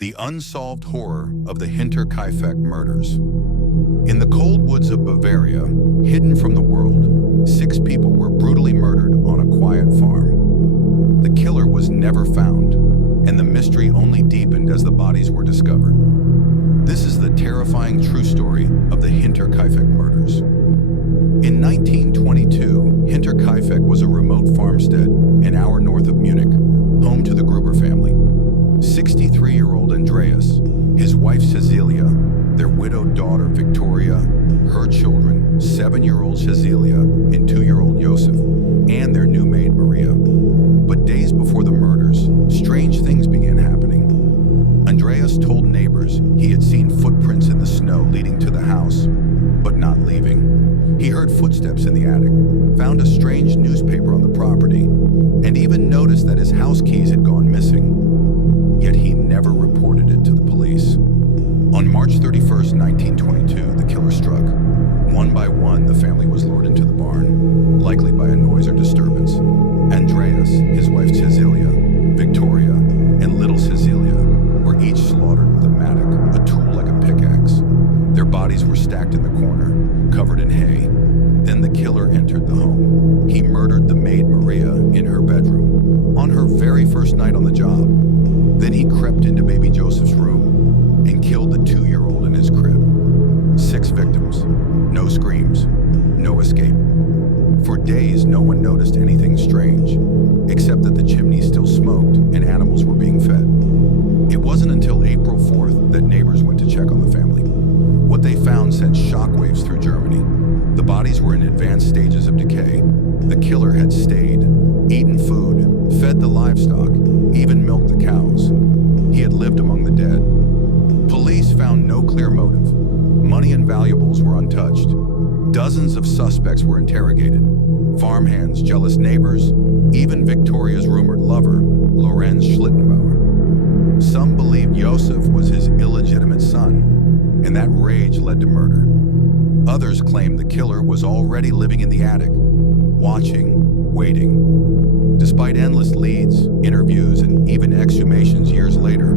The unsolved horror of the Hinterkaifeck murders. In the cold woods of Bavaria, hidden from the world, 6 people were brutally murdered on a quiet farm. The killer was never found, and the mystery only deepened as the bodies were discovered. This is the terrifying true story of the Hinterkaifeck murders. In 1922, Hinterkaifeck was a remote farmstead an hour north of Munich, home to the Gruber family. 63-year-old Andreas, his wife Cecilia, their widowed daughter Victoria, her children, 7-year-old Cecilia and 2-year-old Joseph, and their new maid Maria. But days before the murders, strange things began happening. Andreas told neighbors he had seen footprints in the snow leading to the house, but not leaving. He heard footsteps in the attic, found a strange newspaper on the property, and even noticed that his house keys had gone missing. Yet he never reported it to the police. On March 31st, 1922, the killer struck. One by one, the family was lured into the barn, likely by a noise or disturbance. Andreas, his wife Cecilia, Victoria, and little Cecilia were each slaughtered with a mattock, a tool like a pickaxe. Their bodies were stacked in the corner, covered in hay. Then the killer entered the home. He murdered the maid Maria in her bedroom, on her very first night on the job. Then he crept into baby Joseph's room and killed the 2-year-old in his crib. 6 victims, no screams, no escape. For days, no one noticed anything strange, except that the chimney still smoked and animals were being fed. It wasn't until April 4th that neighbors went to check on the family. What they found sent shockwaves through Germany. The bodies were in advanced stages of decay. The killer had stayed, eaten food, fed the livestock, even milked the cows. He had lived among the dead. Police found no clear motive. Money and valuables were untouched. Dozens of suspects were interrogated. Farmhands, jealous neighbors, even Victoria's rumored lover, Lorenz Schlittenbauer. Some believed Joseph was his illegitimate son, and that rage led to murder. Others claimed the killer was already living in the attic, watching, waiting. Despite endless leads, interviews, and even exhumations years later,